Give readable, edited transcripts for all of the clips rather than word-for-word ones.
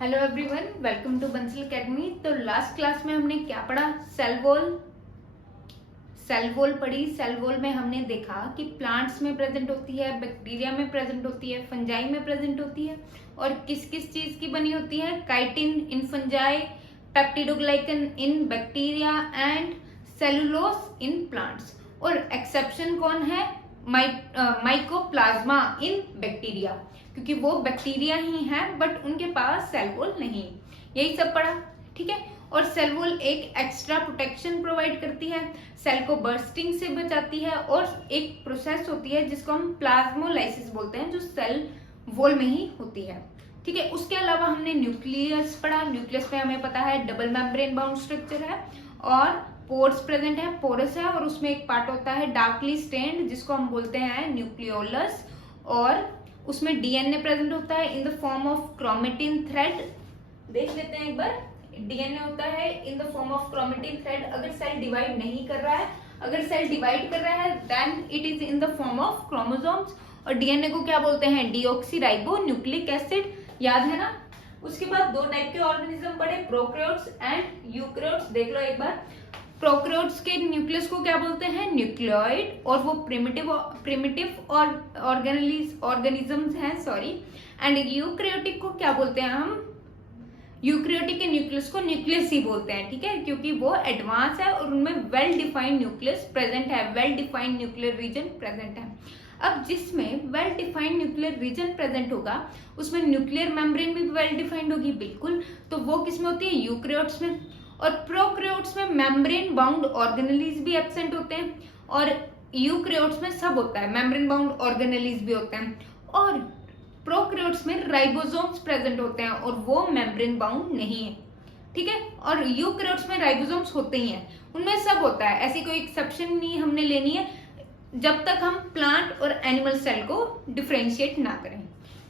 Hello everyone, welcome to Bansal academy. तो last class में हमने क्या पढ़ा? सेल वॉल पढ़ी। सेल वॉल में हमने देखा कि प्लांट्स में प्रेजेंट होती है, बैक्टीरिया में प्रेजेंट होती है, फंजाई में प्रेजेंट होती है, और किस किस चीज की बनी होती है? Chitin in fungi, peptidoglycan in bacteria and cellulose in plants. और एक्सेप्शन कौन है? माइकोप्लाज्मा इन बैक्टीरिया, क्योंकि वो बैक्टीरिया ही है बट उनके पास सेल वॉल नहीं। यही सब पढ़ा, ठीक है। और सेल वॉल एक एक्स्ट्रा प्रोटेक्शन प्रोवाइड करती है, सेल को बर्स्टिंग से बचाती है, और एक प्रोसेस होती है जिसको हम प्लाज्मोलाइसिस बोलते हैं, जो सेल वॉल में ही होती है, ठीक है। उसके अलावा हमने न्यूक्लियस पढ़ा। न्यूक्लियस पे हमें पता है डबल मेम्ब्रेन बाउंड स्ट्रक्चर है और पोर्स प्रेजेंट है, पोरस है, और उसमें एक पार्ट होता है डार्कली स्टेन्ड जिसको हम बोलते हैं न्यूक्लियोलस, और उसमें डीएनए प्रेजेंट होता है इन the form of chromatin thread. देख लेते हैं एक बार। डीएनए होता है इन the form of chromatin thread. अगर सेल डिवाइड नहीं कर रहा है, अगर सेल डिवाइड कर रहा है then it is in the form of chromosomes. और डीएनए को क्या बोलते हैं? Deoxyribo nucleic acid. याद है ना? उसके बाद दो टाइप के ऑर्गेनिज्म पढ़े, प्रोकैरियोट्स एंड यूकैरियोट्स। देख लो एक बार। प्रोकैरियोट्स के न्यूक्लियस को क्या बोलते हैं? न्यूक्लियोइड, और वो प्रिमिटिव ऑर्गेनिजम्स हैं, सॉरी। एंड यूकैरियोटिक को क्या बोलते हैं हम? यूकैरियोटिक के न्यूक्लियस को न्यूक्लियस ही बोलते हैं, ठीक है, क्योंकि वो एडवांस है और उनमें वेल डिफाइंड न्यूक्लियस प्रेजेंट है, well defined nuclear region present है। अब जिसमें well defined nuclear region present होगा उसमें न्यूक्लियर मेम्ब्रेन भी वेल डिफाइंड होगी, बिल्कुल। तो वो किसमें होती है? यूकैरियोट्स में। और प्रोकैरियोट्स में मेम्ब्रेन बाउंड ऑर्गेनेलीज भी एब्सेंट होते हैं, और यूकैरियोट्स में सब होता है, मेम्ब्रेन बाउंड ऑर्गेनेलीज भी होते हैं। और प्रोकैरियोट्स में राइबोसोम्स प्रेजेंट होते हैं और वो मेम्ब्रेन बाउंड नहीं है, ठीक है। और यूकैरियोट्स में राइबोसोम्स होते ही हैं, उनमें सब होता है, ऐसी कोई एक्सेप्शन नहीं हमने लेनी है जब तक हम प्लांट और एनिमल सेल को डिफरेंशिएट ना करें,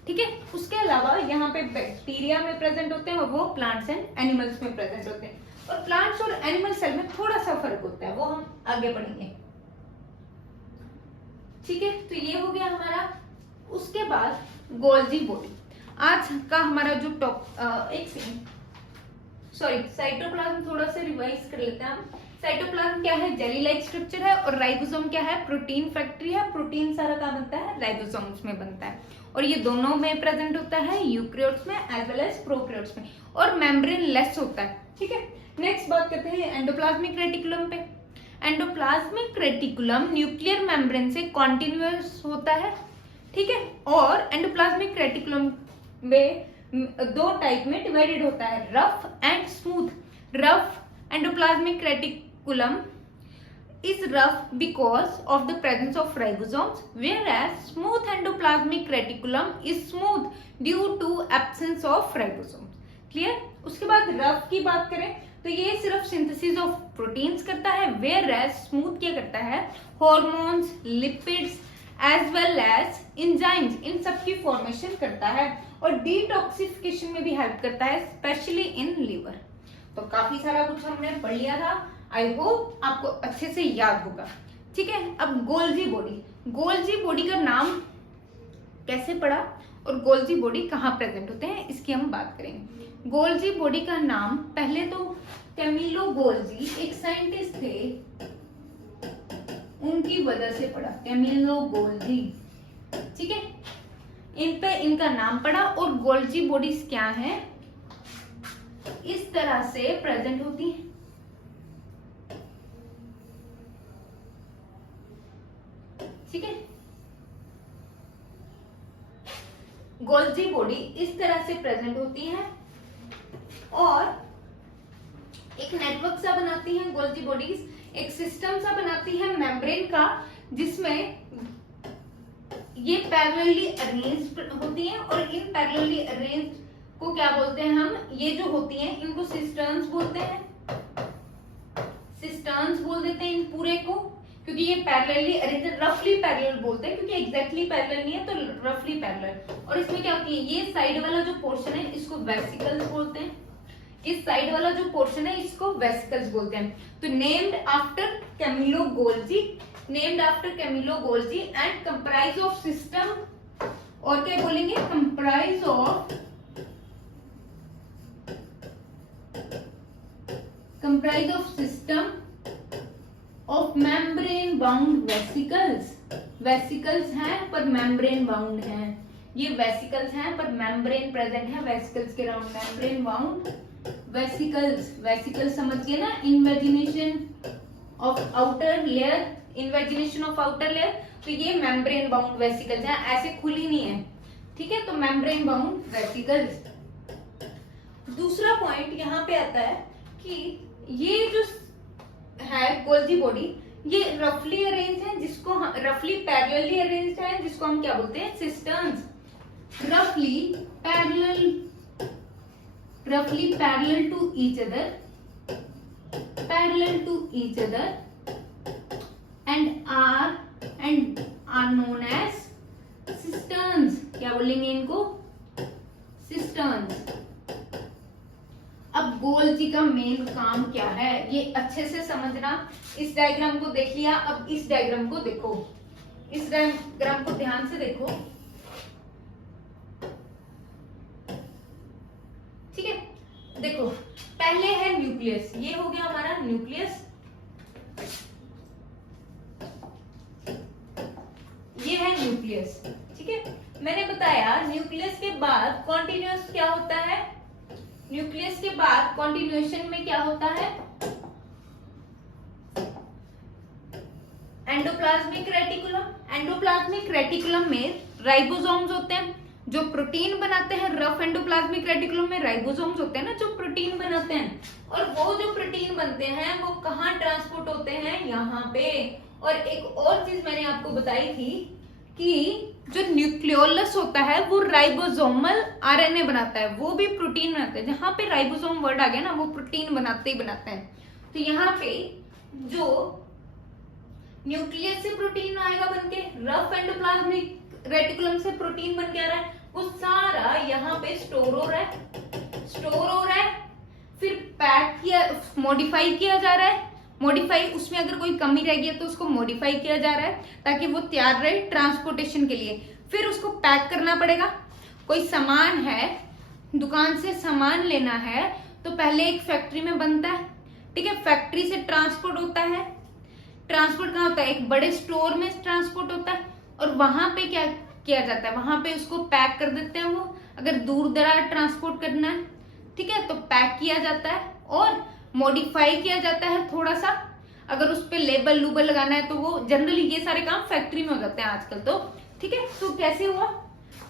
ठीक है। उसके अलावा यहाँ पे बैक्टीरिया में प्रेजेंट होते हैं और वो प्लांट्स एंड एनिमल्स में प्रेजेंट होते हैं। और प्लांट्स और एनिमल सेल में थोड़ा सा फर्क होता है, वो हम आगे पढ़ेंगे, ठीक है। तो ये हो गया हमारा। उसके बाद गोल्जी बॉडी। आज का हमारा जो एक सेकंड, सॉरी, साइटोप्लाज्म थोड़ा सा रिवाइज कर लेते हैं हम। साइटोप्लाज्म क्या है? जेली लाइक स्ट्रक्चर है। और राइबोसोम क्या है? प्रोटीन फैक्ट्री है। प्रोटीन सारा काम बनता है राइबोसोम्स में बनता है, और ये दोनों में प्रेजेंट होता है, यूकैरियोट्स में एज वेल एज प्रोकैरियोट्स में, और मेम्ब्रेन लेस होता है, ठीक है। नेक्स्ट बात करते हैं एंडोप्लाज्मिक रेटिकुलम पे। एंडोप्लाज्मिक रेटिकुलम न्यूक्लियर मेम्ब्रेन से कॉन्टिन्यूअस होता है, ठीक है। और एंडोप्लाज्मिक रेटिकुलम में दो टाइप में डिवाइडेड होता है, rough and smooth. Rough endoplasmic reticulum is rough because of the presence of ribosomes, whereas smooth endoplasmic reticulum is smooth due to absence of ribosomes. Clear? उसके बाद रफ की बात करें तो ये सिर्फ सिंथेसिस ऑफ प्रोटीन्स करता है, whereas स्मूथ क्या करता है? Hormones, lipids as well as enzymes, इन सब की फॉर्मेशन करता है, और डिटॉक्सिफिकेशन में भी हेल्प करता है, स्पेशली इन लीवर। तो काफी सारा कुछ हमने पढ़ लिया था, आई होप आपको अच्छे से याद होगा, ठीक है। अब गोल्जी बॉडी। गोल्जी बॉडी का नाम कैसे पड़ा और गोल्जी बॉडी कहाँ प्रेजेंट होते हैं, इसकी हम बात करेंगे। गोल्जी बॉडी का नाम पहले तो कैमिलो गोल्जी एक साइंटिस्ट थे, उनकी वजह से पड़ा, कैमिलो गोल्जी, ठीक है। इन पे इनका नाम पड़ा। और गोल्जी बॉडीज क्या है? इस तरह से प्रेजेंट होती है, ठीक है। गोल्जी बॉडी इस तरह से प्रेजेंट होती है और एक नेटवर्क सा बनाती है गोल्जी बॉडीज, एक सिस्टम सा बनाती है मेम्ब्रेन का, जिसमें ये पैरेलली अरेंज्ड होती है। और इन पैरेलली अरेंज्ड को क्या बोलते हैं हम? ये जो होती हैं इनको सिस्टर्न्स बोलते हैं, सिस्टर्न्स बोल देते हैं इन पूरे को, क्योंकि ये पैरेलली अरेंज्ड, रफली पैरेलल बोलते हैं, क्योंकि एग्जैक्टली पैरेलल नहीं है तो रफली पैरेलल। और इसमें क्या होती है? ये साइड वाला जो पोर्शन है इसको वेसिकल्स बोलते हैं, इस साइड वाला जो पोर्शन है इसको वेसिकल्स बोलते हैं। तो named after Camillo Golgi, named after Camillo Golgi and comprise of system, और क्या बोलेंगे? कंप्राइज ऑफ वेसिकल्स हैं पर मेम्ब्रेन बाउंड हैं। ये वेसिकल्स हैं पर मेम्ब्रेन प्रेजेंट है वेसिकल्स के around. Membrane bound vesicles, vesicles समझिए ना, invagination of outer layer, invagination of outer layer, तो ये मेम्ब्रेन बाउंड वेसिकल्स हैं, ऐसे खुली नहीं है, ठीक है, तो मेम्ब्रेन बाउंड वेसिकल्स। दूसरा पॉइंट यहाँ पे आता है कि ये जो है गोल्जी बॉडी, ये रफली अरेंज है, जिसको रफली पैरेलली अरेंज है, जिसको हम क्या बोलते हैं, सिस्टर्न्स। रफली parallel to each other, and are known as cisterns. क्या बोलेंगे इनको, सिस्टर्न्स। अब गोल्जी का मेन काम क्या है, ये अच्छे से समझना। इस डायग्राम को देख लिया, अब इस डायग्राम को देखो, इस डायग्राम को ध्यान से देखो, ठीक है। देखो पहले है न्यूक्लियस, ये हो गया हमारा न्यूक्लियस, ये है न्यूक्लियस, ठीक है। मैंने बताया न्यूक्लियस के बाद कॉन्टिन्यूअस क्या होता है, न्यूक्लियस के बाद कॉन्टिन्यूएशन में क्या होता है, एंडोप्लाज्मिक रेटिकुलम। एंडोप्लाज्मिक रेटिकुलम में राइबोसोम्स होते हैं जो प्रोटीन बनाते हैं। रफ एंडोप्लाज्मिक रेटिकुलम में राइबोसोम्स होते हैं ना, जो प्रोटीन बनाते हैं, और वो जो प्रोटीन बनते हैं वो कहाँ ट्रांसपोर्ट होते हैं, यहाँ पे। और एक और चीज मैंने आपको बताई थी कि जो न्यूक्लियोलस होता है वो राइबोसोमल आरएनए बनाता है, वो भी प्रोटीन बनाता है। जहां पे राइबोसोम वर्ड आ गया ना, वो प्रोटीन बनाते ही बनाते हैं। तो यहाँ पे जो न्यूक्लियस से प्रोटीन आएगा बनके, रफ एंडोप्लाज्मिक रेटिकुलम से प्रोटीन बन के आ रहा है, वो सारा यहाँ पे स्टोर हो रहा है, फिर पैक किया, मॉडिफाई किया जा रहा है। मॉडिफाई, उसमें अगर कोई कमी रह गई है तो उसको मॉडिफाई किया जा रहा है ताकि वो तैयार रहे ट्रांसपोर्टेशन के लिए। फिर उसको पैक करना पड़ेगा। कोई सामान है, दुकान से सामान लेना है, तो पहले एक फैक्ट्री में बनता है, ठीक है, फैक्ट्री से ट्रांसपोर्ट होता है। ट्रांसपोर्ट कहाँ होता है, एक बड़े स्टोर में ट्रांसपोर्ट होता है, और वहां पे क्या किया जाता है, वहां पे उसको पैक कर देते हैं। वो अगर दूर दराज ट्रांसपोर्ट करना है, ठीक है, तो पैक किया जाता है और मॉडिफाई किया जाता है थोड़ा सा। अगर उस पे लेबल लूबल लगाना है तो वो जनरली ये सारे काम फैक्ट्री में हो जाते हैं आजकल तो, ठीक है। तो कैसे हुआ,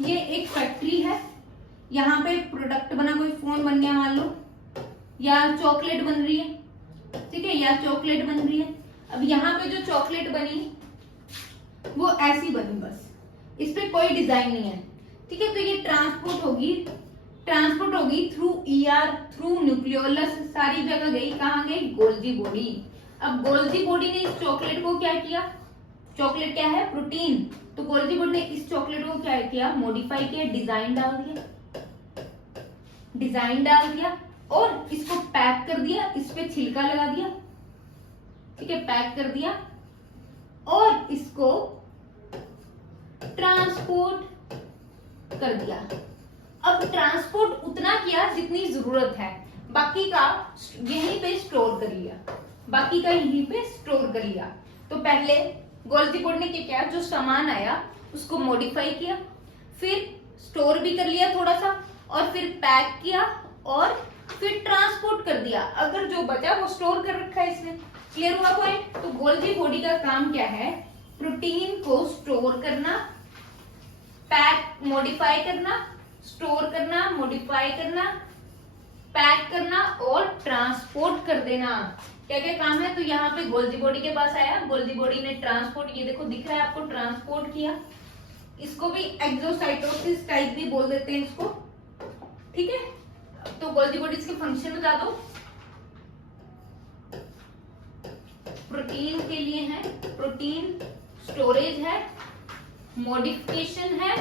ये एक फैक्ट्री है, यहाँ पे प्रोडक्ट बना, कोई फोन बन गया मान लो, या चॉकलेट बन रही है, ठीक है, या चॉकलेट बन रही है। अब यहाँ पे जो चॉकलेट बनी वो ऐसी बनी, बस इस पे कोई डिजाइन नहीं है, ठीक है। तो ये ट्रांसपोर्ट होगी थ्रू ईआर, थ्रू न्यूक्लियोलस, सारी जगह गई, कहाँ गई, गोल्जी बॉडी। अब गोल्जी बॉडी ने इस चॉकलेट को क्या किया, चॉकलेट क्या है, प्रोटीन, तो गोल्जी बॉडी ने इस चॉकलेट को क्या किया, मॉडिफाई किया, डिजाइन डाल दिया और इसको पैक कर दिया, इस पे छिलका लगा दिया, ठीक है, पैक कर दिया और इसको ट्रांसपोर्ट कर दिया। अब ट्रांसपोर्ट उतना किया जितनी जरूरत है, बाकी का यहीं पे स्टोर कर लिया। तो पहले गोल्जी बॉडी ने क्या किया, जो सामान आया उसको मॉडिफाई किया, फिर स्टोर भी कर लिया थोड़ा सा, और फिर पैक किया और फिर ट्रांसपोर्ट कर दिया। अगर जो बचा वो स्टोर कर रखा है इसने। क्लियर हुआ पॉइंट। तो गोल्जी बॉडी का काम क्या है, प्रोटीन को स्टोर करना, पैक, मॉडिफाई करना, स्टोर करना, मॉडिफाई करना, पैक करना और ट्रांसपोर्ट कर देना। क्या क्या काम है, तो यहाँ पे गोल्जी बॉडी के पास आया, गोल्जी बॉडी ने ट्रांसपोर्ट, ये देखो दिख रहा है आपको, ट्रांसपोर्ट किया। इसको भी एक्सोसाइटोसिस टाइप भी बोल देते हैं इसको, ठीक है। तो गोल्जी बॉडी के फंक्शन बता दो, प्रोटीन के लिए है, प्रोटीन स्टोरेज है, मॉडिफिकेशन है,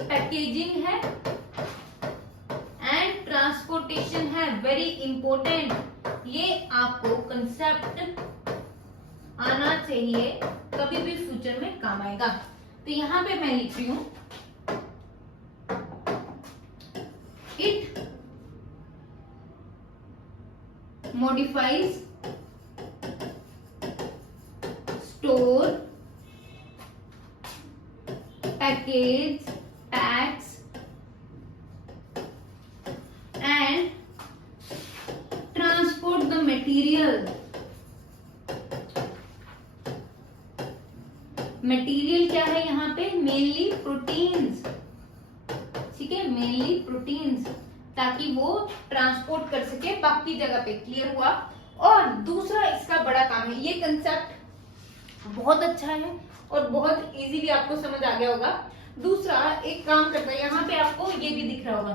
पैकेजिंग है एंड ट्रांसपोर्टेशन है। वेरी इंपॉर्टेंट, ये आपको कंसेप्ट आना चाहिए, कभी भी फ्यूचर में काम आएगा। तो यहां पे मैं लिख रही हूं, it modifies, package, packs and transport the material. Material क्या है यहाँ पे? मेनली प्रोटीन्स, ठीक है, मेनली प्रोटीन्स, ताकि वो ट्रांसपोर्ट कर सके बाकी जगह पे। क्लियर हुआ? और दूसरा इसका बड़ा काम है, ये कंसेप्ट बहुत अच्छा है और बहुत इजीली आपको समझ आ गया होगा। दूसरा एक काम करता है, यहाँ पे आपको ये भी दिख रहा होगा,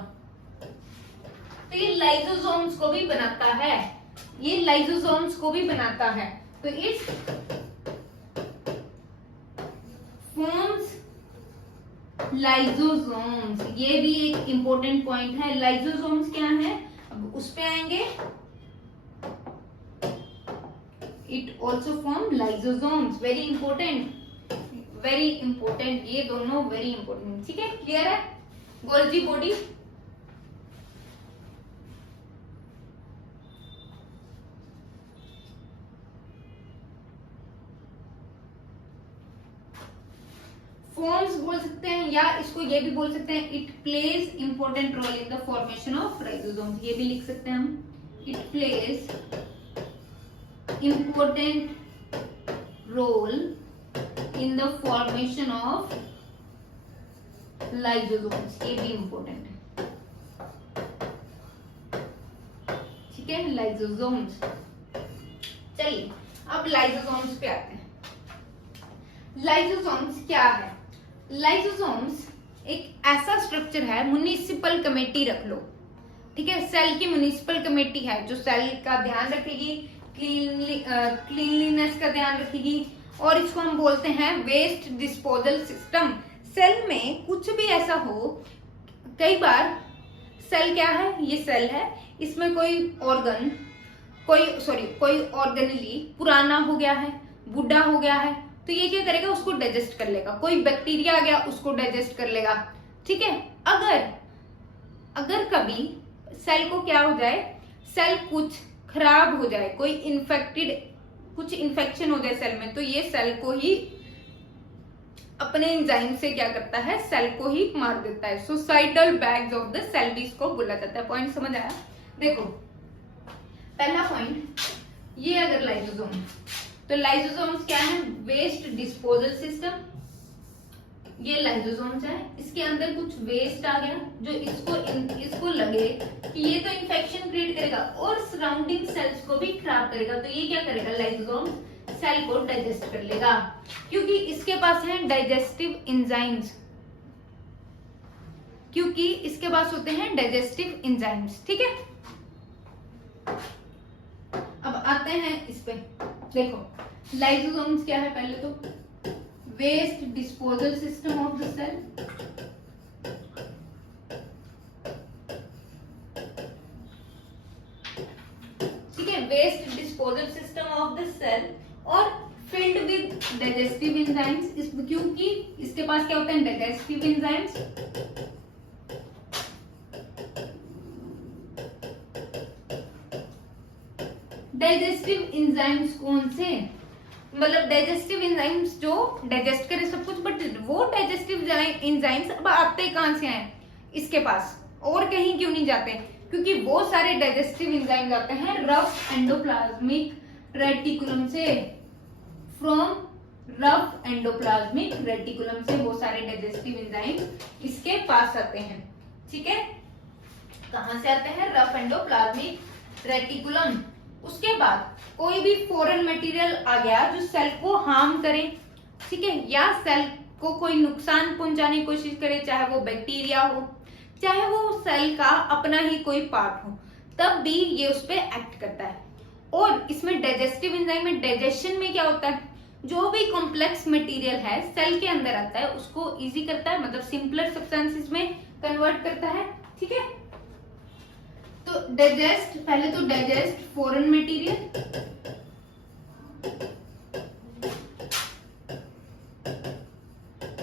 तो ये लाइसोसोम्स को भी बनाता है, ये लाइसोसोम्स को भी बनाता है। तो इट्स फॉर्म्स लाइसोसोम्स, ये भी एक इंपॉर्टेंट पॉइंट है। लाइसोसोम्स क्या है, अब उस पे आएंगे। It also form lysosomes, very important, very important, ये दोनों वेरी इंपॉर्टेंट। ठीक है, क्लियर है? गोल्जी बॉडी, फॉर्म्स बोल सकते हैं या इसको ये भी बोल सकते हैं, it plays important role in the formation of lysosomes, ये भी लिख सकते हैं हम। It plays important role in the formation of lysosomes, ये भी इंपॉर्टेंट है। ठीक है, लाइसोसोम्स। चलिए अब लाइसोसोम्स पे आते हैं। लाइसोसोम्स क्या है? लाइसोसोम्स एक ऐसा स्ट्रक्चर है, म्युनिसिपल कमेटी रख लो, ठीक है, सेल की म्युनिसिपल कमेटी है जो सेल का ध्यान रखेगी, क्लीनलीनेस का ध्यान रखेगी, और इसको हम बोलते हैं वेस्ट डिस्पोजल सिस्टम। सेल में कुछ भी ऐसा हो, कई बार सेल क्या है, ये सेल है, इसमें कोई ऑर्गन, कोई ऑर्गेनली पुराना हो गया है, बूढ़ा हो गया है, तो ये क्या करेगा, उसको डाइजेस्ट कर लेगा। कोई बैक्टीरिया आ गया, उसको डाइजेस्ट कर लेगा। ठीक है, अगर कभी सेल को क्या हो जाए, सेल कुछ खराब हो जाए, कोई कुछ इन्फेक्शन हो जाए सेल में, तो ये सेल को ही अपने एंजाइम से क्या करता है, सेल को ही मार देता है। Suicidal bags of the cell भी इसको बोला जाता है। पॉइंट समझ आया? देखो पहला पॉइंट, ये अगर लाइसोसोम, तो लाइसोसोम्स क्या है, वेस्ट डिस्पोजल सिस्टम, ये लाइसोसोम्स है। इसके अंदर कुछ वेस्ट आ गया जो इसको लगे कि ये तो इन्फेक्शन क्रिएट करेगा और सराउंडिंग सेल्स को भी खराब करेगा, तो ये क्या करेगा, लाइसोसोम सेल को डाइजेस्ट कर लेगा, क्योंकि इसके पास है डाइजेस्टिव एंजाइम्स, क्योंकि इसके पास होते हैं डाइजेस्टिव एंजाइम्स। ठीक है, अब आते हैं इस पे। देखो लाइसोसोम्स क्या है, पहले तो waste disposal system of the cell, ठीक है, waste disposal system of the cell, और फिल्ड विद डाइजेस्टिव एंजाइम्स, क्योंकि इसके पास क्या होते हैं, डाइजेस्टिव एंजाइम्स। डाइजेस्टिव एंजाइम्स कौन से, मतलब डाइजेस्टिव एंजाइम्स जो डाइजेस्ट करे सब कुछ, बट वो डाइजेस्टिव एंजाइम्स अब आते कहां से हैं इसके पास, और कहीं क्यों नहीं जाते, क्योंकि वो सारे डाइजेस्टिव एंजाइम्स आते हैं रफ एंडोप्लाज्मिक रेटिकुलम से, फ्रॉम रफ एंडोप्लाज्मिक रेटिकुलम से वो सारे डाइजेस्टिव एंजाइम्स इसके पास आते हैं। ठीक है, कहां से आते हैं, रफ एंडोप्लाज्मिक रेटिकुलम। उसके बाद कोई भी फॉरेन मटेरियल आ गया जो सेल को हार्म करे, ठीक है, या सेल को कोई नुकसान पहुंचाने की कोशिश करे, चाहे वो बैक्टीरिया हो, चाहे वो सेल का अपना ही कोई पार्ट हो, तब भी ये उस पर एक्ट करता है। और इसमें डाइजेस्टिव एंजाइम में डाइजेशन में क्या होता है, जो भी कॉम्प्लेक्स मटेरियल है सेल के अंदर आता है उसको इजी करता है, मतलब सिंपलर सब्सटेंसेस में कन्वर्ट करता है। ठीक है, तो डाइजेस्ट, पहले तो digest foreign material,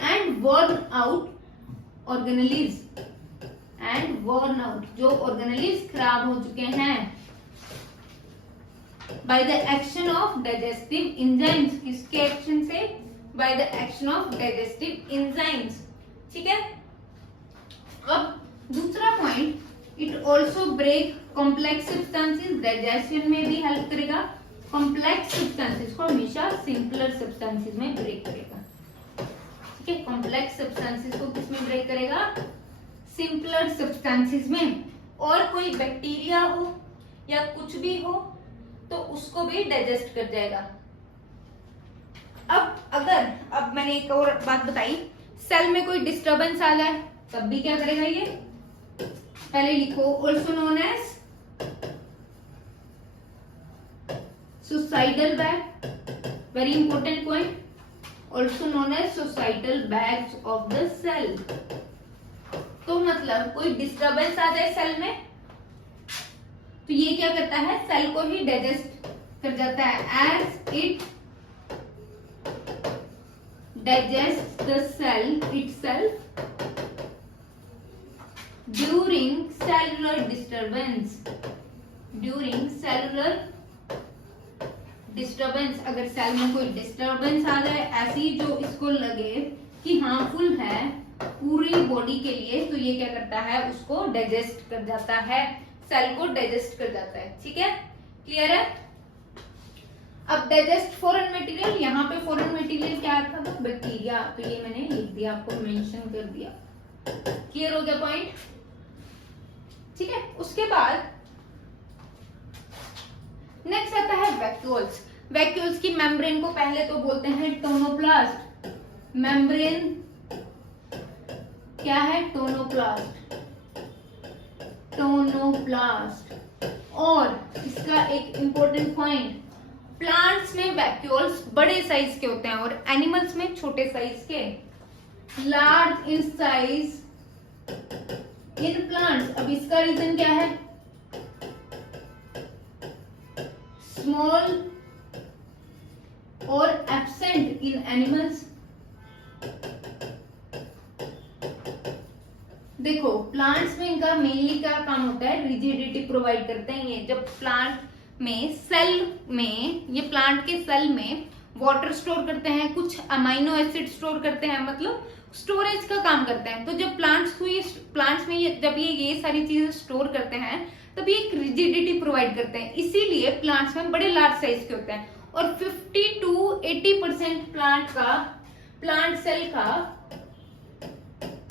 and worn out organelles, and worn out जो ऑर्गेनेलिज खराब हो चुके हैं, by the action of digestive enzymes, किसके एक्शन से, by the action of digestive enzymes. ठीक है। अब दूसरा point, it also break complex substances, digestion में भी हेल्प करेगा। कॉम्प्लेक्स सब्सटेंसेस को हमेशा सिंपलर सब्सटेंसेस में ब्रेक करेगा, ठीक है। कॉम्प्लेक्स सब्सटेंसेस को किसमें ब्रेक करेगा? सिंपलर सब्सटेंसेस में। और कोई बैक्टीरिया हो या कुछ भी हो तो उसको भी डाइजेस्ट कर जाएगा। अब मैंने एक और बात बताई, सेल में कोई डिस्टरबेंस आ जाए तब भी क्या करेगा ये? पहले लिखो, also known as suicidal bag, very important point, also known as suicidal bags of the cell. तो मतलब कोई डिस्टरबेंस आ जाए सेल में तो ये क्या करता है? सेल को ही डाइजेस्ट कर जाता है। As it digest the cell itself during cellular disturbance. During cellular disturbance, अगर सेल में कोई डिस्टरबेंस आ जाए ऐसी जो इसको लगे कि हार्मफुल है पूरी बॉडी के लिए, तो ये क्या करता है? उसको डाइजेस्ट कर जाता है, सेल को डाइजेस्ट कर जाता है, ठीक है। क्लियर है? अब डाइजेस्ट फॉरेन मटेरियल, यहाँ पे फॉरेन मटेरियल क्या था? तो बैक्टीरिया, तो ये मैंने लिख दिया, आपको मेंशन कर दिया। क्लियर हो गया पॉइंट? ठीक है। उसके बाद नेक्स्ट आता है वैक्यूल्स। वैक्यूल्स की मेम्ब्रेन को पहले तो बोलते हैं टोनोप्लास्ट। मेम्ब्रेन क्या है? टोनोप्लास्ट। टोनोप्लास्ट। और इसका एक इंपॉर्टेंट पॉइंट, प्लांट्स में वैक्यूल्स बड़े साइज के होते हैं और एनिमल्स में छोटे साइज के। Large in size in plants. अब इसका रीजन क्या है? स्मॉल और एब्सेंट इन एनिमल्स। देखो प्लांट्स में इनका मेनली क्या काम होता है? रिजिडिटी प्रोवाइड करते हैं ये। जब प्लांट में सेल में, ये प्लांट के सेल में वाटर स्टोर करते हैं, कुछ अमाइनो एसिड स्टोर करते हैं, मतलब स्टोरेज का काम करते हैं। तो जब प्लांट्स में जब ये सारी चीजें स्टोर करते हैं तब ये एक रिजिडिटी प्रोवाइड करते हैं, इसीलिए प्लांट्स में बड़े लार्ज साइज के होते हैं। और 50 to 80% प्लांट सेल का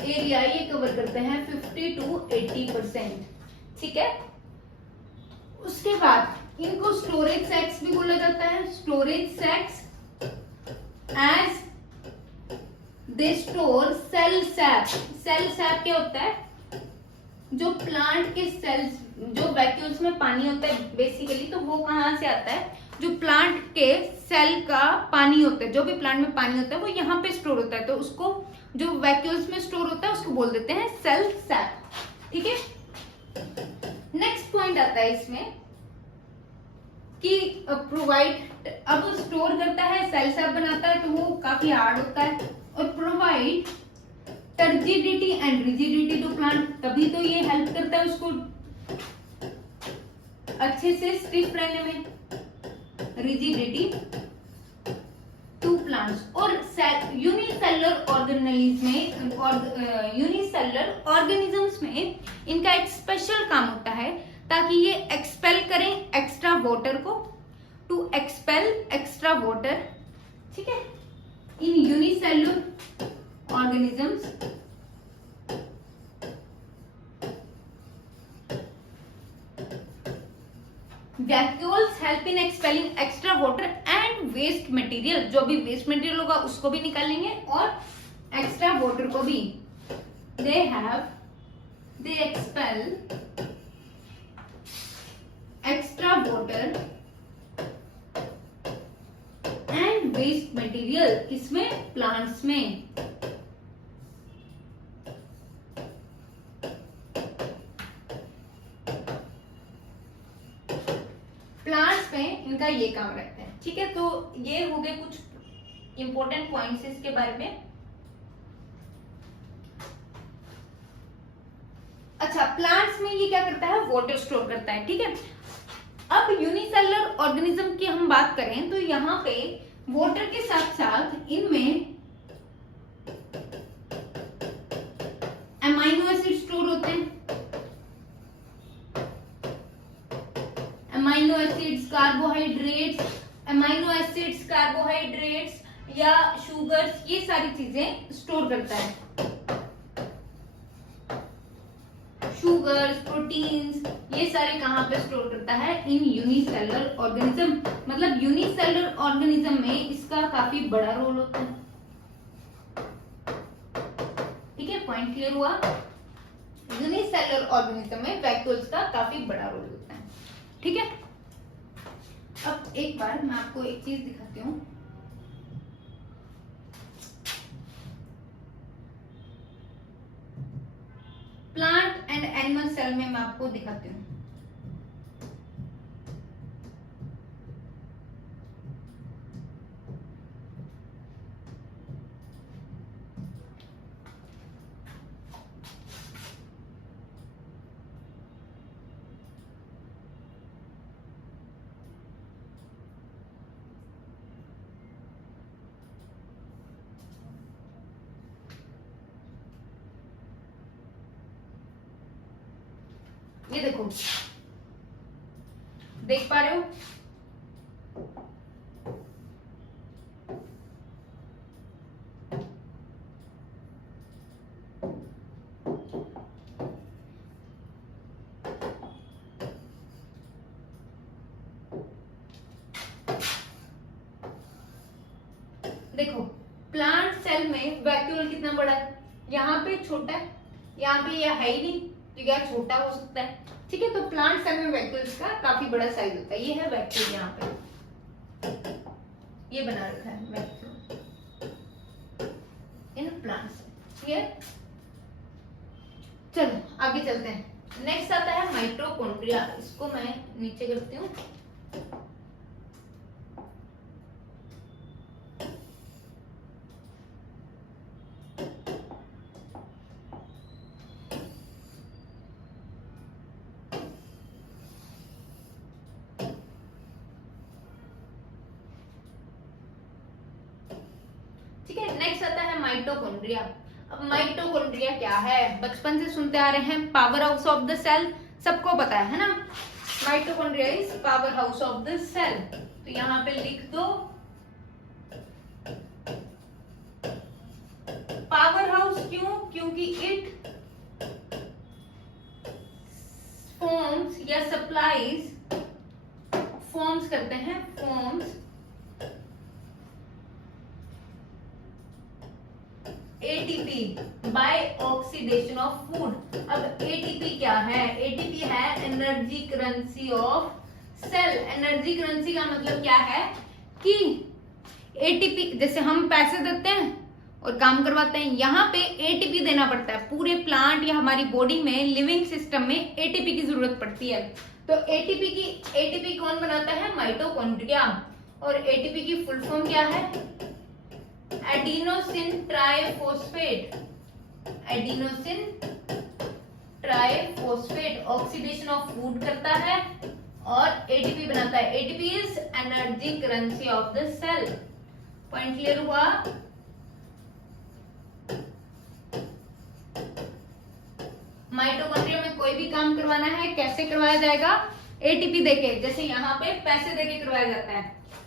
एरिया ये कवर करते हैं, 50 to 80%, ठीक है। उसके बाद इनको स्टोरेज सैक्स भी बोला जाता है। Storage sacs as they store cell sap. Cell sap क्या होता है? जो प्लांट के सेल्स, जो वैक्यूल्स में पानी होता है बेसिकली, तो वो कहां से आता है? जो प्लांट के सेल का पानी होता है, जो भी प्लांट में पानी होता है वो यहाँ पे स्टोर होता है, तो उसको जो वैक्यूल्स में स्टोर होता है उसको बोल देते हैं सेल सैप, ठीक है। नेक्स्ट पॉइंट आता है इसमें कि प्रोवाइड, अब स्टोर करता है, सेल सैप बनाता है, तो वो काफी हार्ड होता है। और provide turgidity and rigidity to plant, तभी तो ये हेल्प करता है उसको अच्छे से स्टिफ रहने में। Rigidity to plants. और यूनिसेलुलर ऑर्गेनिजम्स में इनका एक स्पेशल काम होता है ताकि ये एक्सपेल करें एक्स्ट्रा वाटर को, टू एक्सपेल एक्स्ट्रा वाटर, ठीक है। In unicellular organisms vacuoles help in expelling extra water and waste material. जो भी वेस्ट मटेरियल होगा उसको भी निकालेंगे और एक्स्ट्रा वाटर को भी। They expel extra water and waste material, किसमें? प्लांट्स में। प्लांट्स में इनका ये काम रहता है, ठीक है। तो ये हो गए कुछ इंपॉर्टेंट पॉइंट्स इसके बारे में। अच्छा, प्लांट्स में ये क्या करता है? वाटर स्टोर करता है, ठीक है। अब यूनिसेलुलर ऑर्गेनिज्म की हम बात करें तो यहाँ पे वाटर के साथ साथ इनमें अमाइनो एसिड स्टोर होते हैं, amino acids, carbohydrates, amino acids, carbohydrates या शुगर्स, ये सारी चीजें स्टोर करता है। शुगर्स, प्रोटीन्स, ये सारे कहाँ पे स्टोर करता है? In unicellular organism. मतलब यूनिसेलुलर ऑर्गेनिज्म में इसका काफी बड़ा रोल होता है। ठीक है, पॉइंट क्लियर हुआ? यूनिसेलुलर ऑर्गेनिज्म में वैक्यूल्स का काफी बड़ा रोल होता है। ठीक है, अब एक बार मैं आपको एक चीज दिखाती हूँ। प्लांट एंड एनिमल सेल में मैं आपको दिखाती हूँ। ये देखो, देख पा रहे हो? देखो, प्लांट सेल में वैक्यूल कितना बड़ा है? यहाँ पे छोटा है, यहाँ पे यह है ही नहीं, तो क्या छोटा हो सकता है? ठीक है, तो प्लांट सेल में वैक्यूल्स का काफी बड़ा साइज होता है। ये है वैक्यूल, यहाँ पे ये बना रखा है वैक्यूल इन प्लांट्स। ठीक है, चलो आगे चलते हैं। नेक्स्ट आता है माइटोकॉन्ड्रिया। इसको मैं नीचे करती हूँ। ठीक है, नेक्स्ट आता है माइटोकॉन्ड्रिया। अब माइटोकॉन्ड्रिया क्या है? बचपन से सुनते आ रहे हैं, power house of the cell, सबको पता है ना? Mitochondria is power house of the cell. तो यहाँ पे लिख दो पावर हाउस। क्यों? क्योंकि इट फॉर्म्स या सप्लाईज, फॉर्म्स करते हैं, forms ATP by oxidation of food. अब एटीपी क्या है? एटीपी है energy currency of cell. Energy currency का मतलब क्या है कि एटीपी, जैसे हम पैसे देते हैं और काम करवाते हैं, यहाँ पे एटीपी देना पड़ता है। पूरे प्लांट या हमारी बॉडी में, लिविंग सिस्टम में एटीपी की जरूरत पड़ती है। तो एटीपी कौन बनाता है? माइटोकॉन्ड्रिया। और एटीपी की फुल फॉर्म क्या है? Adenosine triphosphate. Adenosine triphosphate oxidation of food करता है और एटीपी बनाता है। ATP is energy currency of the cell. Point clear हुआ? माइटोकॉन्ड्रिया में कोई भी काम करवाना है, कैसे करवाया जाएगा? एटीपी देके, जैसे यहाँ पे पैसे देके करवाया जाता है।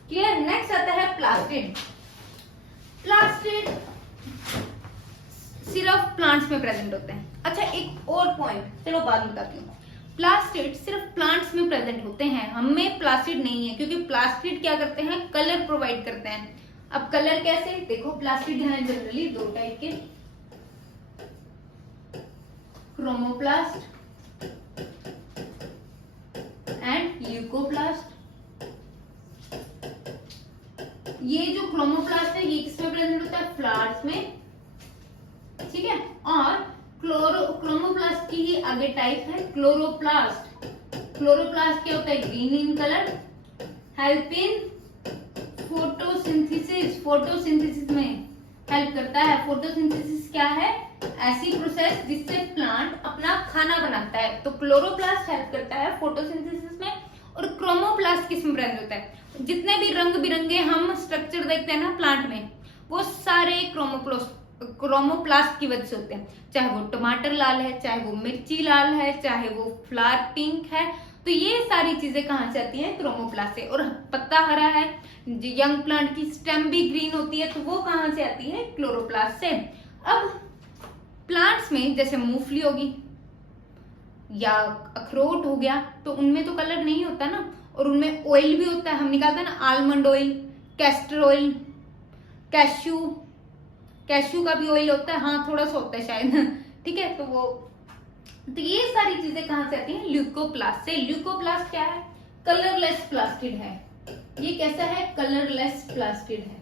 क्लियर? नेक्स्ट आता है प्लास्टिड। प्लास्टिड सिर्फ प्लांट्स में प्रेजेंट होते हैं। अच्छा, एक और पॉइंट, चलो बाद में बताती हूँ। प्लास्टिड सिर्फ प्लांट्स में प्रेजेंट होते हैं, हमें प्लास्टिड नहीं है, क्योंकि प्लास्टिड क्या करते हैं? कलर प्रोवाइड करते हैं। अब कलर कैसे? देखो, प्लास्टिड है जनरली दो टाइप के, क्रोमोप्लास्ट एंड ल्यूकोप्लास्ट। ये जो क्रोमोप्लास्ट है ये किसमें प्रेजेंट होता है? फ्लावर्स में। ठीक है, और क्रोमोप्लास्ट की ही आगे टाइप है क्लोरोप्लास्ट। क्लोरोप्लास्ट क्या होता है? Green in colour, help in photosynthesis. Photosynthesis में हेल्प करता है। फोटोसिंथेसिस क्या है? ऐसी प्रोसेस जिससे प्लांट अपना खाना बनाता है। तो क्लोरोप्लास्ट हेल्प करता है फोटोसिंथेसिस में। और क्रोमोप्लास्ट किसमें प्रेजेंट होता है? जितने भी रंग बिरंगे हम स्ट्रक्चर देखते हैं ना प्लांट में, वो सारे क्रोमोप्लास्ट की वजह से होते हैं, चाहे वो टमाटर लाल है, चाहे वो मिर्ची लाल है, चाहे वो फ्लावर पिंक है, तो ये सारी चीजें कहाँ से आती हैं? क्रोमोप्लास्ट से। और पत्ता हरा है, यंग प्लांट की स्टेम भी ग्रीन होती है, तो वो कहाँ से आती है? क्लोरोप्लास्ट से। अब प्लांट्स में जैसे मूंगफली होगी या अखरोट हो गया, तो उनमें तो कलर नहीं होता ना, और उनमें ऑयल भी होता है, हम निकालते हैं ना, almond oil, castor oil, cashew का भी ऑयल होता है, हाँ थोड़ा सा होता है शायद ठीक है, तो ये सारी चीजें कहां से आती हैं? ल्यूकोप्लास्ट से। ल्यूकोप्लास्ट क्या है? कलरलेस प्लास्टिड है। ये कैसा है? कलरलेस प्लास्टिड है।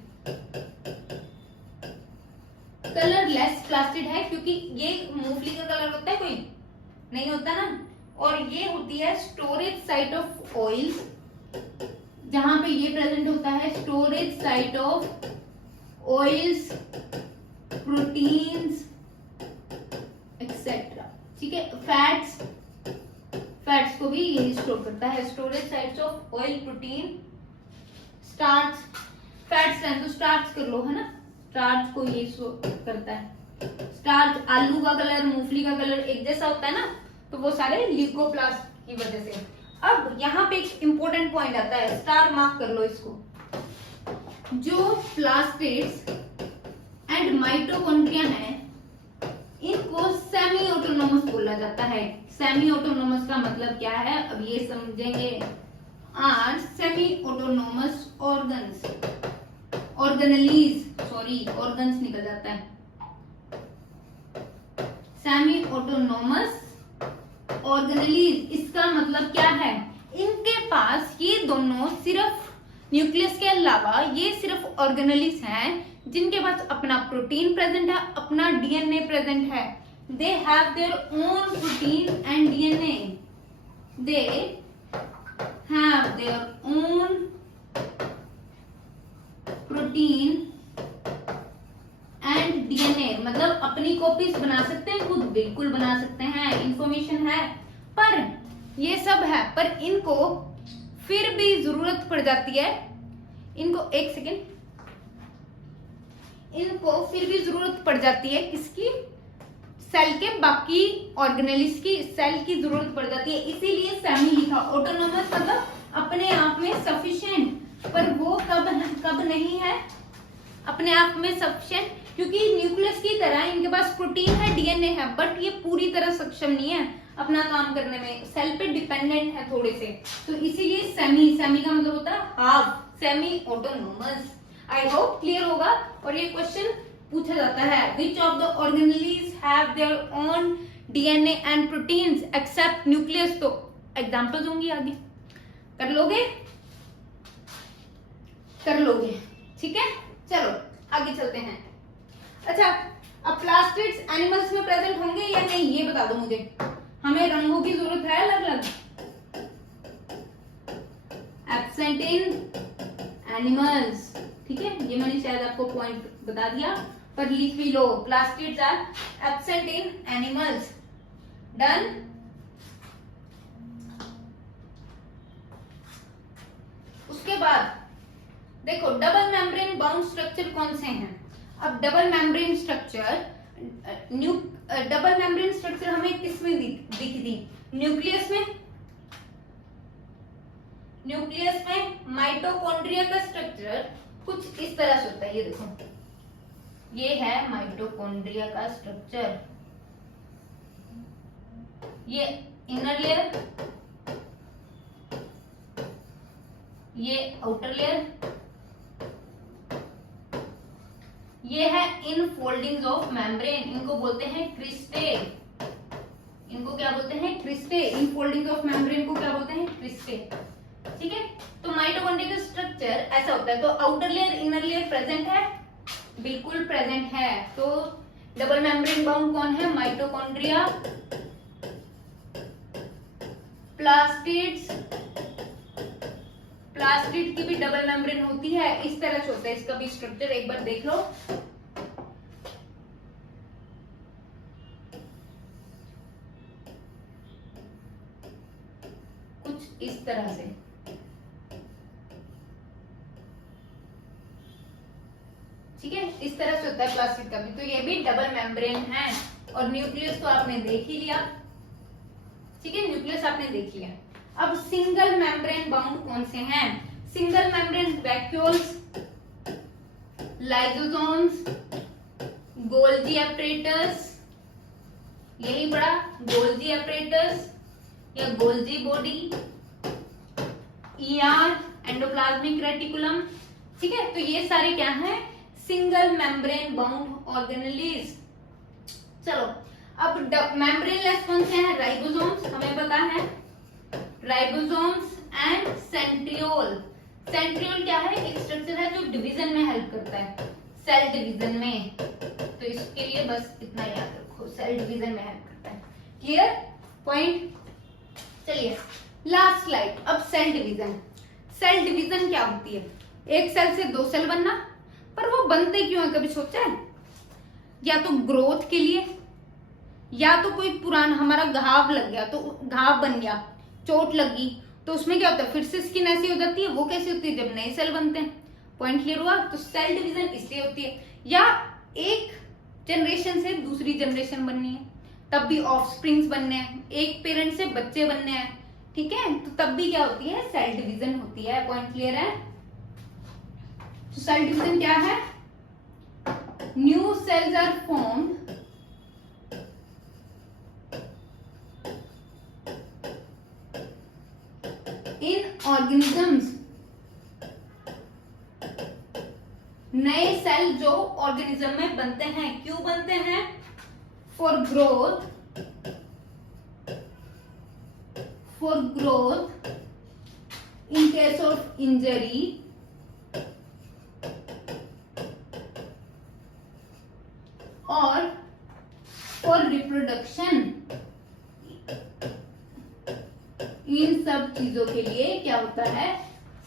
कलरलेस प्लास्टिड है क्योंकि ये मूंगफली का कलर होता है कोई? नहीं होता ना। और ये होती है स्टोरेज साइट ऑफ ऑयल्स, जहां पे ये प्रेजेंट होता है, storage site of oils, proteins etcetera. ठीक है, फैट्स को भी यही स्टोर करता है। Storage sites of oil, protein, starch, fats हैं तो स्टार्च कर लो, है ना, स्टार्च को ये स्टोर करता है। स्टार्च, आलू का कलर, मूंगफली का कलर एक जैसा होता है ना, तो वो सारे ल्यूकोप्लास्ट की वजह से। अब यहाँ पे एक इंपॉर्टेंट पॉइंट आता है, स्टार मार्क कर लो इसको। जो प्लास्टिड्स एंड माइटोकॉन्ड्रिया है, इनको सेमी ऑटोनोमस बोला जाता है। सेमी ऑटोनोमस का मतलब क्या है, अब ये समझेंगे आज। Semi autonomous organs, organelles, sorry organs निकल जाता है। सेमी ऑटोनोमस ऑर्गेनेलीज, इसका मतलब क्या है? इनके पास ये दोनों सिर्फ न्यूक्लियस के अलावा ये सिर्फ ऑर्गेनेलीज हैं जिनके पास अपना प्रोटीन प्रेजेंट है, अपना डीएनए प्रेजेंट है। They have their own protein and DNA. They have their own protein and DNA, मतलब अपनी कॉपीज बना सकते हैं खुद, बिल्कुल बना सकते हैं, इंफॉर्मेशन है, पर ये सब है, पर इनको फिर भी जरूरत पड़ जाती है, इनको एक सेकेंड, इनको फिर भी जरूरत पड़ जाती है किसकी? सेल के बाकी ऑर्गेनेलिस की सेल की जरूरत पड़ जाती है, इसीलिए सेमी लिखा। ऑटोनोमस मतलब अपने आप में सफिशिएंट, पर वो कब नहीं है अपने आप में सफिशिएंट, क्योंकि न्यूक्लियस की तरह इनके पास प्रोटीन है, डीएनए है, बट ये पूरी तरह सक्षम नहीं है अपना काम करने में, सेल पे डिपेंडेंट है थोड़े से, तो इसीलिए सेमी का मतलब होता है half, semi autonomous. I hope clear होगा। और ये क्वेश्चन पूछा जाता है, which of the organelles have their own DNA and proteins except nucleus, तो एग्जांपल्स होंगी आगे, कर लोगे, ठीक है, चलो आगे चलते हैं। अच्छा, अब प्लास्टिड्स एनिमल्स में प्रेजेंट होंगे या नहीं, ये बता दो मुझे। हमें रंगों की जरूरत है अलग अलग। एब्सेंट इन एनिमल्स, ठीक है, ये मैंने शायद आपको पॉइंट बता दिया, पर लिख भी लो। Plastids are absent in animals. Done. उसके बाद देखो डबल मेम्ब्रेन बाउंड स्ट्रक्चर कौन से हैं। अब डबल मेम्ब्रेन स्ट्रक्चर हमें किस में दिखी थी? न्यूक्लियस में माइटोकॉन्ड्रिया का स्ट्रक्चर कुछ इस तरह से होता है, ये देखो, ये है माइटोकॉन्ड्रिया का स्ट्रक्चर, ये इनर लेयर, ये आउटर लेयर, ये है इन फोल्डिंग्स ऑफ मेम्ब्रेन, इनको बोलते हैं क्रिस्टे। इनको क्या बोलते हैं? Cristae. In foldings of membrane को क्या बोलते हैं? क्रिस्टे। ठीक है, तो माइटोकॉन्ड्रिया का स्ट्रक्चर ऐसा होता है। तो outer layer inner layer present है, बिल्कुल प्रेजेंट है। तो डबल मेम्ब्रेन बाउंड कौन है? माइटोकॉन्ड्रिया। प्लास्टिड की भी डबल मेम्ब्रेन होती है, इस तरह से होता है इसका भी स्ट्रक्चर, एक बार देख लो। कुछ इस तरह से, ठीक है, इस तरह से होता है क्लोरोप्लास्ट का भी, तो ये भी डबल मेम्ब्रेन है। और न्यूक्लियस तो आपने देख ही लिया, ठीक है, न्यूक्लियस आपने देख लिया। अब सिंगल मेम्ब्रेन बाउंड कौन से हैं? Single membrane vacuoles, lysosomes, Golgi apparatus, यही पड़ा, गोल्गी एपरेटस या Golgi body, ER, endoplasmic reticulum, ठीक है। तो ये सारे क्या हैं? Single membrane bound organelles. चलो अब मेम्ब्रेनलेस कौन से हैं? राइबोसोम्स, हमें पता है, राइबोसोम्स एंड सेंट्रियोल। सेंट्रियोल क्या है? एक स्ट्रक्चर है जो डिवीजन में हेल्प करता है, सेल डिवीजन में। तो इसके लिए बस इतना याद रखो, सेल डिवीजन में हेल्प करता है। Clear point? चलिए लास्ट स्लाइड। अब सेल डिवीजन। सेल डिवीजन क्या होती है? एक सेल से दो सेल बनना, पर वो बनते क्यों है, कभी सोचा है? या तो ग्रोथ के लिए, या तो कोई पुराना हमारा घाव लग गया तो घाव बन गया, चोट लगी तो उसमें क्या होता है, फिर से स्किन ऐसी हो जाती है। वो कैसे होती है? जब नए सेल बनते हैं। पॉइंट क्लियर हुआ? तो सेल डिवीजन इसलिए होती है। या एक जनरेशन से दूसरी जनरेशन बननी है, तब भी ऑफस्प्रिंग्स बनने हैं, एक पेरेंट से बच्चे बनने हैं, ठीक है, तो तब भी क्या होती है? सेल डिवीजन होती है। पॉइंट क्लियर है? तो सेल डिवीजन क्या है? New cells are formed in organisms. नए सेल जो ऑर्गेनिज्म में बनते हैं, क्यों बनते हैं? For growth, in case of injury, और फॉर रिप्रोडक्शन। इन सब चीजों के लिए क्या होता है?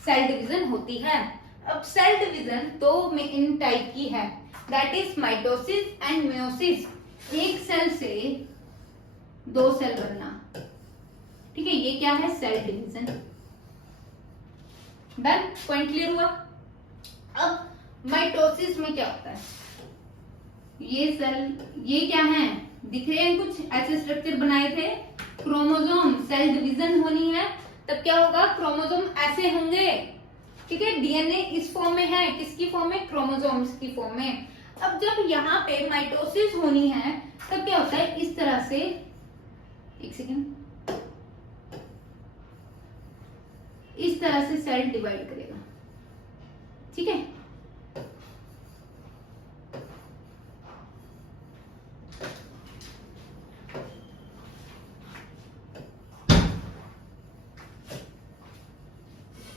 सेल डिवीजन होती है। अब सेल डिवीजन दो इन टाइप की है, that is mitosis and meiosis. एक सेल से दो सेल बनना, ठीक है, ये क्या है? Cell division. Done? Point clear हुआ? अब माइटोसिस में क्या होता है? ये सेल, ये क्या है? दिख रहे हैं कुछ ऐसे स्ट्रक्चर बनाए थे, क्रोमोसोम। सेल डिवीजन होनी है तब क्या होगा? क्रोमोसोम ऐसे होंगे, ठीक है। डीएनए इस फॉर्म में है, किसकी फॉर्म में? क्रोमोसोम्स की फॉर्म में। अब जब यहाँ पे माइटोसिस होनी है तब क्या होता है? इस तरह से, एक सेकेंड, इस तरह से सेल डिवाइड करेगा, ठीक है।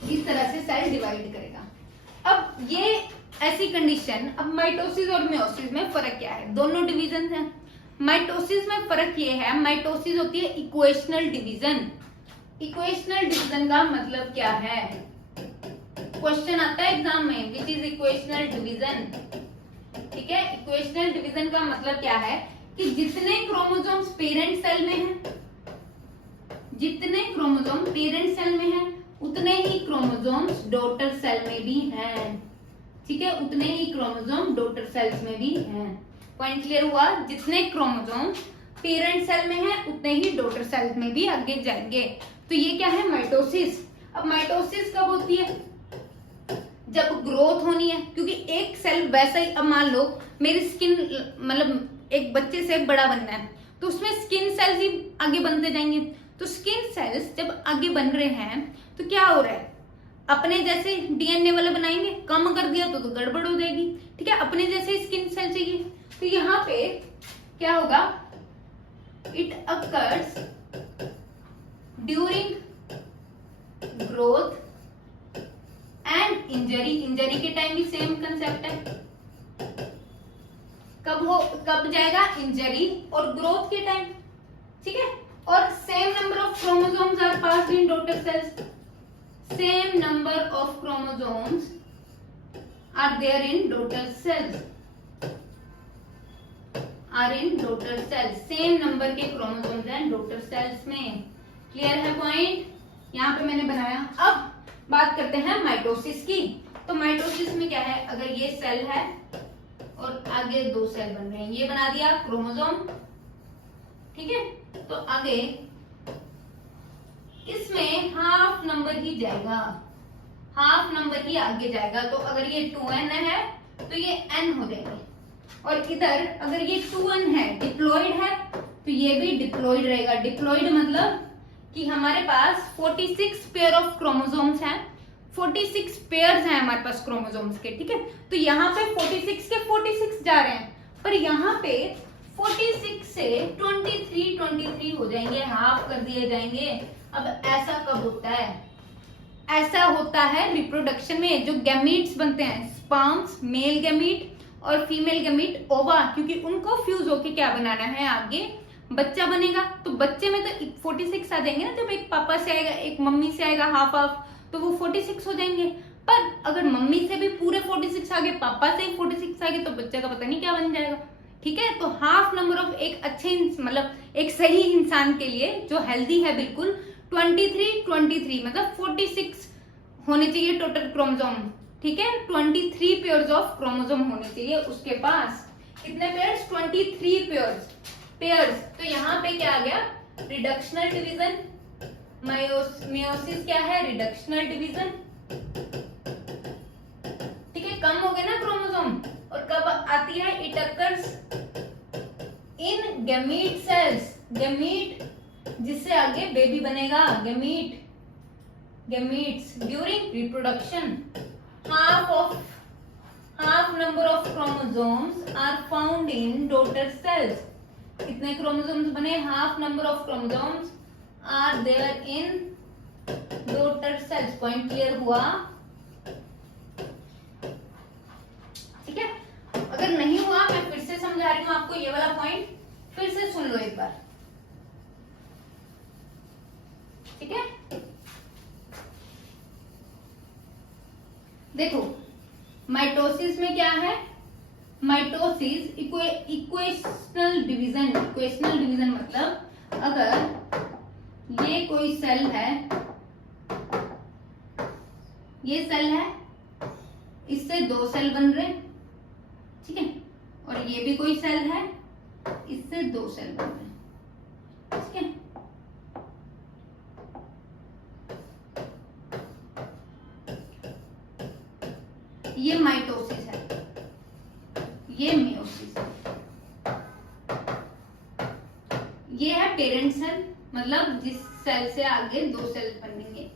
इस तरह से सेल डिवाइड करेगा। अब ये ऐसी कंडीशन, अब माइटोसिस और मेयोसिस में फर्क क्या है? दोनों डिवीजन हैं। माइटोसिस में फर्क ये है, माइटोसिस होती है इक्वेशनल डिवीजन। इक्वेशनल डिवीजन का मतलब क्या है? क्वेश्चन आता है एग्जाम में, विच इज इक्वेशनल डिवीजन, ठीक है। इक्वेशनल डिवीजन का मतलब क्या है कि जितने क्रोमोसोम्स पेरेंट सेल में हैं, जितने क्रोमोसोम पेरेंट सेल में हैं, उतने ही क्रोमोसोम्स डॉटर सेल में भी हैं, ठीक है, उतने ही क्रोमोसोम डॉटर सेल्स में भी हैं। पॉइंट क्लियर हुआ? जितने क्रोमोसोम पेरेंट सेल में हैं, उतने ही डॉटर सेल में भी आगे जाएंगे। तो ये क्या है? माइटोसिस। अब माइटोसिस कब होती है? जब ग्रोथ होनी है, क्योंकि एक सेल वैसा ही, अब मान लो मेरी स्किन, मतलब एक बच्चे से बड़ा बनना है तो उसमें स्किन सेल्स ही आगे बनते जाएंगे। तो स्किन सेल्स जब आगे बन रहे हैं तो क्या हो रहा है? अपने जैसे डीएनए वाले बनाएंगे, कम कर दिया तो गड़बड़ हो जाएगी, ठीक है। अपने जैसे स्किन सेल चाहिए, तो यहाँ पे क्या होगा? It occurs during growth and injury. Injury के टाइम भी सेम कंसेप्ट है। कब जाएगा? इंजरी और ग्रोथ के टाइम, ठीक है। और same number of chromosomes are passed in daughter cells. Same number of chromosomes are there in daughter cells. Are in daughter cells. Same number के chromosomes हैं daughter cells में। Clear है point? यहाँ पे मैंने बनाया। अब बात करते हैं माइटोसिस की। तो माइटोसिस में क्या है? अगर ये सेल है और आगे 2 सेल बन रहे हैं, ये बना दिया क्रोमोसोम। ठीक है, तो आगे इसमें हाफ नंबर ही जाएगा, हाफ नंबर ही आगे जाएगा। तो अगर ये 2n है तो ये n हो जाएंगे, और इधर अगर ये 2n है डिप्लॉइड है तो ये भी डिप्लॉइड रहेगा। डिप्लॉइड मतलब कि हमारे पास 46 पेयर ऑफ क्रोमोसोम्स हैं, 46 पेयर्स हैं हमारे पास क्रोमोसोम्स के। ठीक है, तो यहाँ पे 46 के 46 जा रहे हैं, पर यहाँ पे 46 से 23 हो जाएंगे, हाफ कर दिए जाएंगे। अब ऐसा कब होता है? ऐसा होता है रिप्रोडक्शन में, जो गैमीट्स बनते हैं, स्पर्म्स, मेल गैमीट और फीमेल गैमीट, ओवा, क्योंकि उनको फ्यूज होके क्या बनाना है, आगे बच्चा बनेगा। तो बच्चे में तो 46 आ जाएंगे ना, जब एक पापा से आएगा एक मम्मी से आएगा हाफ हाफ, तो वो 46 हो जाएंगे। पर अगर मम्मी से भी पूरे 46 आ गए, पापा से 46 आ गए, तो बच्चे का पता नहीं क्या बन जाएगा। ठीक है, तो हाफ नंबर ऑफ एक अच्छे मतलब एक सही इंसान के लिए जो हेल्दी है बिल्कुल 23 मतलब 46 होने चाहिए टोटल क्रोमोसोम। ठीक है, 23 पेयर्स ऑफ क्रोमोसोम होने चाहिए उसके पास। कितने पेयर्स? 23 पेयर्स। तो यहाँ पे क्या आ गया? Reductional division. मेयोसिस क्या है? Reductional division. ठीक है, कम हो गए ना क्रोमोसोम। और कब आती है? It occurs in gamete cells, gamete जिससे आगे बेबी बनेगा, gametes during reproduction. Half number of chromosomes are found in daughter cells. कितने क्रोमोसोम्स बने? Half number of chromosomes are there in daughter cells. Point clear हुआ? ठीक है, अगर नहीं हुआ मैं फिर से समझा रही हूं आपको, ये वाला पॉइंट फिर से सुन लो एक बार। ठीक है, देखो माइटोसिस में क्या है? Mitosis equational division. Equational division मतलब अगर ये कोई सेल है, ये सेल है, इससे 2 सेल बन रहे, ठीक है, और ये भी कोई सेल है, इससे 2 सेल बन रहे, ठीक है। ये माइटोसिस है, ये मेयोसिस है। ये है पेरेंट सेल, मतलब जिस सेल से आगे 2 सेल बनेंगे,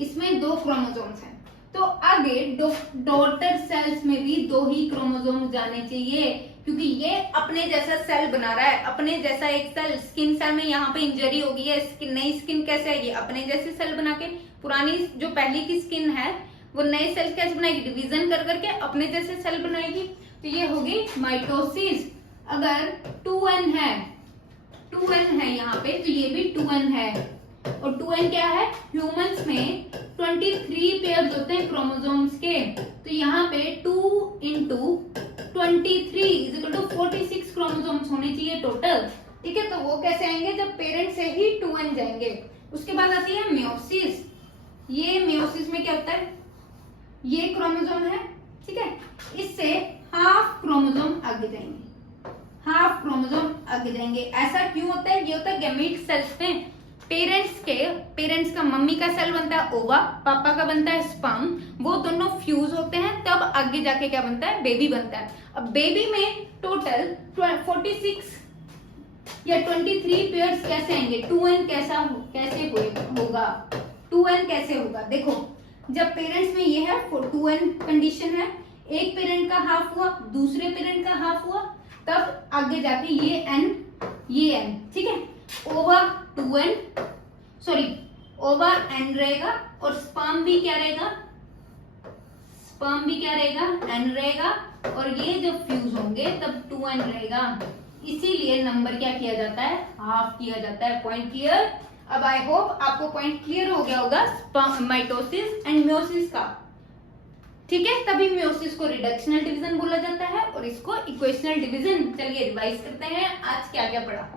इसमें 2 क्रोमोसोम्स हैं। तो आगे डॉटर सेल्स में भी 2 ही क्रोमोसोम जाने चाहिए, क्योंकि ये अपने जैसा सेल बना रहा है, अपने जैसा एक सेल। स्किन सेल में यहाँ पे इंजरी हो गई है, स्किन, नई स्किन कैसे आएगी? अपने जैसे सेल बना के। पुरानी जो पहले की स्किन है वो नए सेल कैसे बनाएगी? डिवीजन कर करके अपने जैसे सेल बनाएगी। तो ये होगी माइटोसिस। अगर 2n है, 2n है यहाँ पे, तो ये भी 2n है। और 2n क्या है? ह्यूमंस में 23 पेयर्स होते हैं क्रोमोसोम्स के, तो यहाँ पे 2 into 23 is equal to 46 chromosomes होने चाहिए टोटल। ठीक है, तो वो कैसे आएंगे? जब पेरेंट से ही 2n जाएंगे। उसके बाद आती है मेयोसिस। ये मेयोसिस में क्या होता है? ये क्रोमोसोम है, ठीक है, इससे हाफ क्रोमोसोम आगे जाएंगे, हाफ क्रोमोसोम आगे जाएंगे। ऐसा क्यों होता है? ये होता है गैमीट सेल्स में। पेरेंट्स का मम्मी का सेल बनता है ओवा, पापा का बनता है स्पर्म, वो दोनों फ्यूज होते हैं, तब आगे जाके क्या बनता है? बेबी बनता है। अब बेबी में टोटल 46 या 23 पेयर्स कैसे आएंगे? 2n कैसे होगा? 2n कैसे होगा? देखो, जब पेरेंट्स में ये है 2n कंडीशन है, एक पेरेंट का हाफ हुआ, दूसरे पेरेंट का हाफ हुआ, तब आगे जाके ये n, ठीक है। ओवा 2n, ओवा n रहेगा, और स्पर्म भी क्या रहेगा? n रहेगा, और ये जब फ्यूज होंगे तब 2n रहेगा। इसीलिए नंबर क्या किया जाता है? हाफ किया जाता है। Point clear? अब आई होप आपको पॉइंट क्लियर हो गया होगा माइटोसिस एंड मेयोसिस का। ठीक है, तभी मेयोसिस को रिडक्शनल डिवीजन बोला जाता है और इसको इक्वेशनल डिवीजन। चलिए रिवाइज करते हैं आज क्या क्या पढ़ा।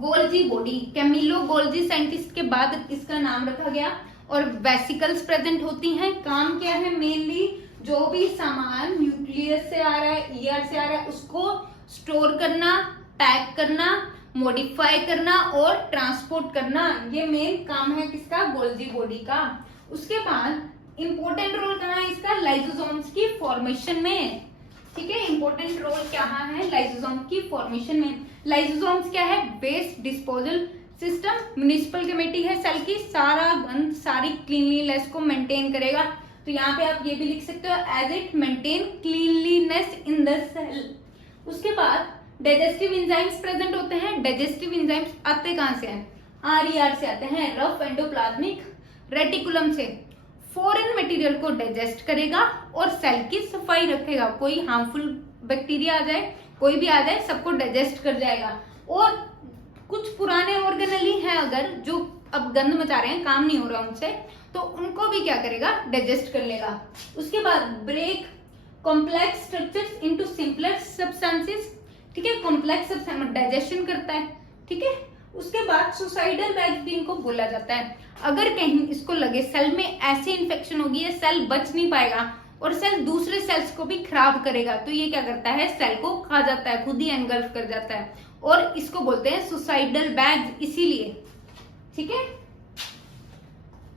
Golgi body, Camillo Golgi scientist के बाद इसका नाम रखा गया। और वेसिकल्स प्रेजेंट होती हैं। काम क्या है मेनली, जो भी सामान न्यूक्लियस से आ रहा है, ईआर से आ रहा है, उसको स्टोर करना, पैक करना, मॉडिफाई करना और ट्रांसपोर्ट करना, ये मेन काम है किसका, गोल्जी बॉडी का। उसके बाद इंपॉर्टेंट रोल कहाँ है इसका, लाइसोसोम्स की फॉर्मेशन में। ठीक है, इंपॉर्टेंट रोल क्या है लाइसोसोम की फॉर्मेशन में। लाइसोसोम्स क्या है, waste disposal system, municipal committee है सेल की, सारा गंद सारी क्लीनलीनेस को मेंटेन करेगा। तो यहाँ पे आप ये भी लिख सकते हो, as it maintain cleanliness in the cell. उसके बाद डाइजेस्टिव एंजाइम्स प्रेजेंट होते हैं। डाइजेस्टिव एंजाइम्स आते कहां से हैं, आरईआर से आते हैं, रफ एंडोप्लाज्मिक रेटिकुलम से। फॉरेन मटेरियल को डाइजेस्ट करेगा और सेल की सफाई रखेगा। कोई हार्मफुल बैक्टीरिया आ जाए, कोई भी आ जाए, सबको डाइजेस्ट कर जाएगा। और कुछ पुराने ऑर्गेनेली हैं अगर, जो अब गंद मचा रहे हैं, काम नहीं हो रहा उनसे, तो उनको भी क्या करेगा, डाइजेस्ट कर लेगा। उसके बाद break complex structures into simpler substances. ठीक है, कॉम्प्लेक्स सब्सटेंस डाइजेशन करता है। ठीक है, उसके बाद सुसाइडल बैग भी इनको बोला जाता है। अगर कहीं इसको लगे सेल में ऐसी इन्फेक्शन होगी, ये सेल बच नहीं पाएगा और सेल दूसरे सेल्स को भी खराब करेगा, तो ये क्या करता है, सेल को खा जाता है, खुद ही एनगल्फ कर जाता है, और इसको बोलते हैं सुसाइडल बैग इसीलिए। ठीक है,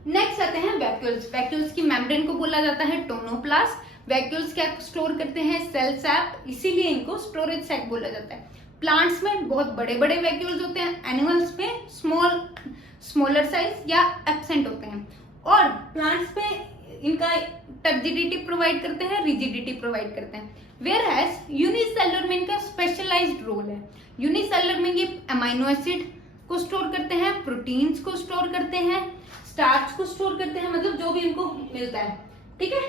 नेक्स्ट आते हैं वैक्यूल्स। वैक्यूल्स की मेम्ब्रेन को बोला जाता है टोनोप्लास्ट। वैक्यूल्स क्या स्टोर करते हैं, सेल सैप, इसीलिए इनको स्टोरेज सैक बोला जाता है। प्लांट्स में बहुत बड़े बड़े वैक्यूल्स होते हैं, एनिमल्स में स्मॉलर साइज या एब्सेंट होते हैं। और प्लांट्स में इनका टर्जिडिटी प्रोवाइड करते हैं, रिजिडिटी प्रोवाइड करते हैं। वेयर एज यूनिसेलुलर में इनका स्पेशलाइज्ड रोल है। यूनिसेलुलर में ये अमाइनो एसिड को स्टोर करते हैं, प्रोटीन्स को स्टोर करते हैं, स्टार्च को स्टोर करते हैं, मतलब जो भी इनको मिलता है। ठीक है,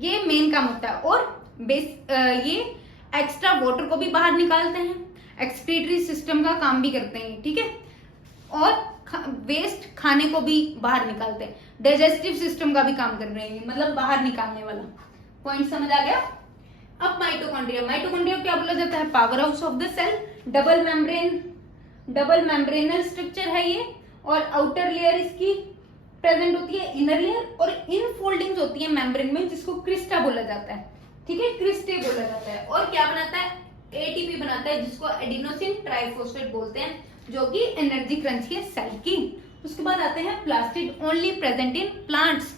ये मेन काम होता है। और ये एक्स्ट्रा वाटर को भी बाहर निकालते हैं, एक्सक्रीटरी सिस्टम का काम भी करते हैं। ठीक है, और वेस्ट खाने को भी बाहर निकालते हैं, डाइजेस्टिव सिस्टम का भी काम कर रहे हैं, मतलब बाहर निकालने वाला। पॉइंट समझ आ गया। अब माइटोकॉन्ड्रिया। माइटोकॉन्ड्रिया क्या बोला जाता है, power house of the cell. Double membranal structure है ये, और आउटर लेयर इसकी प्रेजेंट होती है, इनर लेयर, और इन फोल्डिंग्स होती है मेम्ब्रेन में, जिसको क्रिस्टा बोला जाता है। ठीक है, क्रिस्टे बोला जाता है। और क्या बनाता है, एटीपी बनाता है, जिसको एडिनोसिन ट्राइफॉस्फेट बोलते हैं, जो कि एनर्जी क्रंच है सेल की। उसके बाद आते हैं plastid, only present in plants,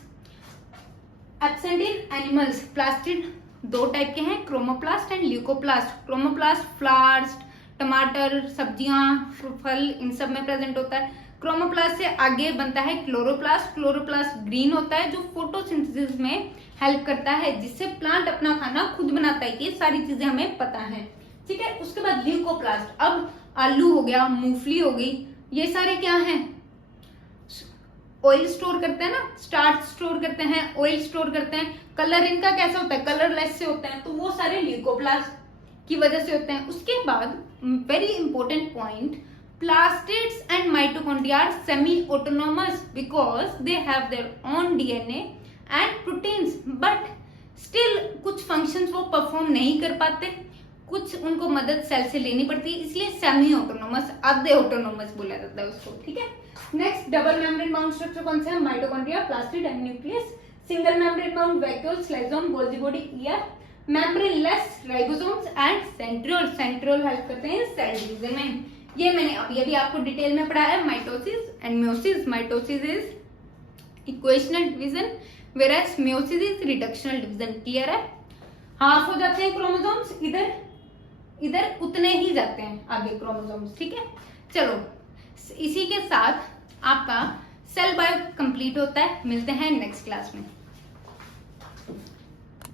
absent in animals. Plastid दो टाइप के हैं, chromoplast and leucoplast. Chromoplast flowers, टमाटर, सब्जियां, फल, इन सब में प्रेजेंट होता है। क्रोमोप्लास्ट से आगे बनता है क्लोरोप्लास्ट। क्लोरोप्लास्ट ग्रीन होता है, जो फोटोसिंथेसिस में हेल्प करता है, जिससे प्लांट अपना खाना खुद बनाता है। ये सारी चीजें हमें पता है। ठीक है, उसके बाद ल्यूकोप्लास्ट। अब आलू हो गया, मूंगफली हो गई, ये सारे क्या हैं, ऑयल स्टोर करते हैं ना, स्टार्च स्टोर करते हैं, ऑयल स्टोर करते हैं। कलर इनका कैसा होता है, कलरलेस से होता है, तो वो सारे ल्यूकोप्लास्ट की वजह से होते हैं। उसके बाद very important point, plastids and mitochondria are semi-autonomous because they have their own DNA and proteins, but still कुछ functions वो perform नहीं कर पाते, कुछ उनको मदद सेल से लेनी पड़ती है, इसलिए सेमी ऑटोनोमस, आधे ऑटोनोमस बोला जाता है उसको। ठीक है, next double membrane bound structure कौन से हैं, mitochondria, plastid and nucleus. Single membrane bound vacuoles, lysosome, Golgi body, ER. Membrane less ribosomes and centriole. Centriole help करते हैं सेल डिवीजन में। ये मैंने अभी आपको डिटेल में पढ़ाया है, mitosis and meiosis. Mitosis is equational division, whereas meiosis is reductional division. Clear है, हाफ हो जाते हैं क्रोमोसोम्स, इधर उतने ही जाते हैं आगे क्रोमोसोम्स। ठीक है, चलो इसी के साथ आपका सेल बायो कंप्लीट होता है। मिलते हैं नेक्स्ट क्लास में।